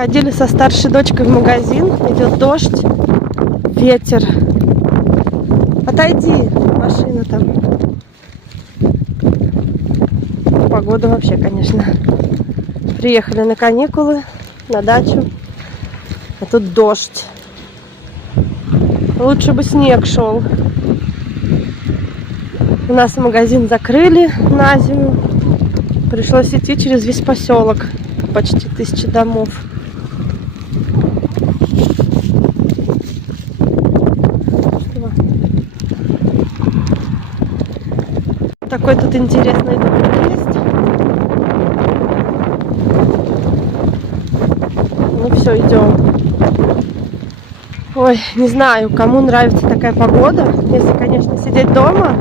Ходили со старшей дочкой в магазин. Идет дождь, ветер. Отойди, машина там. Погода вообще, конечно. Приехали на каникулы, на дачу. А тут дождь. Лучше бы снег шел. У нас магазин закрыли на зиму. Пришлось идти через весь поселок. Почти 1000 домов. Такой тут интересный дом есть. Ну все, идем. Ой, не знаю, кому нравится такая погода. Если, конечно, сидеть дома,